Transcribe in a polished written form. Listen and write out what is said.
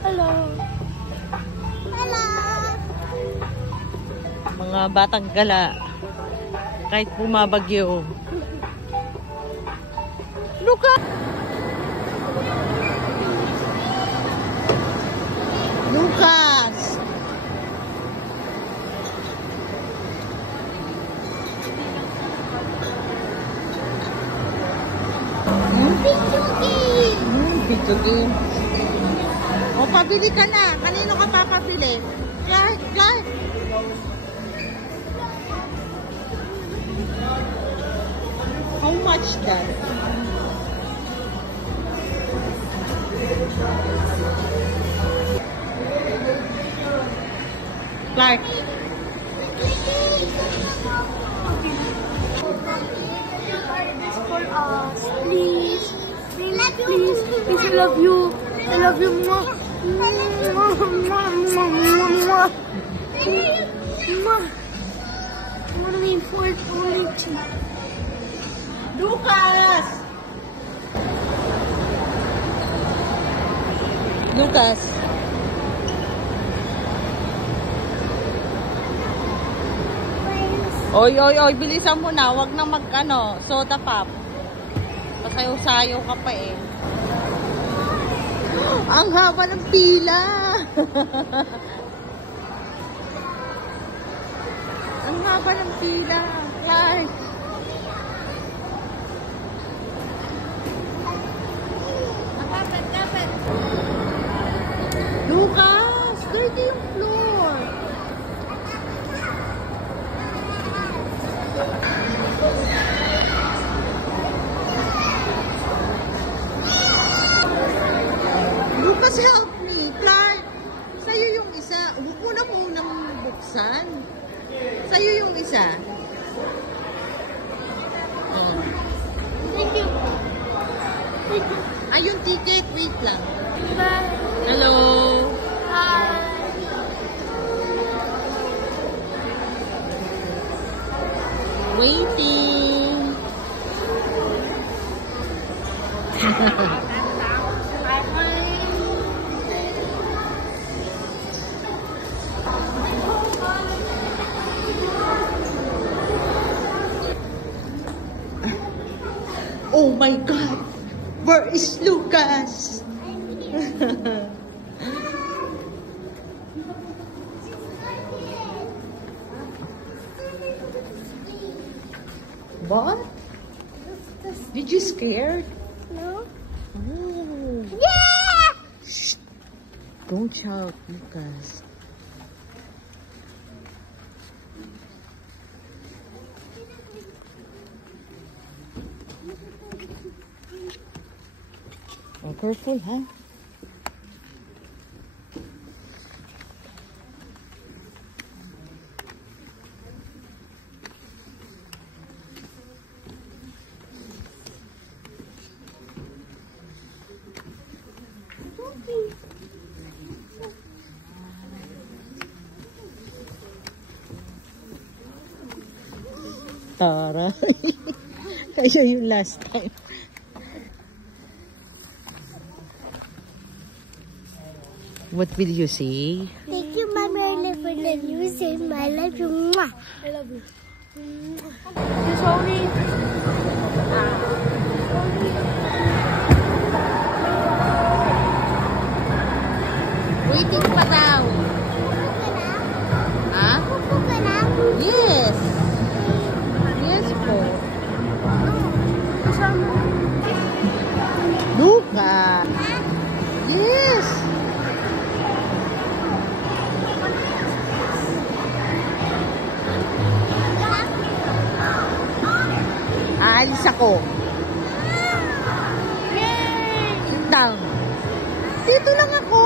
Hello. Hello. Mga batang gala. Kahit bumabagyo. Lucas! Lucas! Video game. O, pabili ka na. Kanino ka papabili? Clark, Clark. How much that? Clark. For us, please. Please, I love you. I love you more. I'm gonna wait for it only two. Lucas! Lucas. Oy, oy, oy, bilisan mo na. Wag na mag-ano, soda pop. Pasayaw-sayaw ka pa eh. Ang haba ng pila. Ang haba ng pila. Clark. Kapit. Lucas, dirty yung floor. Lucas, help me. Clark, sa'yo yung isa. Huwag mo na munang buksan. Sa'yo yung isa. Oh. Thank you. Ay, yung ticket. Wait lang. Bye. Hello. Hi. Waiting. Oh my God! Where is Lucas? What? Did you scared? No? Oh. Yeah! Shh. Don't shout, Lucas. Oh, careful, huh? Tara. Kaya yung last time. What will you say? Thank you, Mommy. I love you. Say, I love you. Mwah. I love you. Sorry. Waiting pa daw. Ha? Yes. Yes po. Luka. Yes. Aalis ako. Yay! Sit down. Dito lang ako.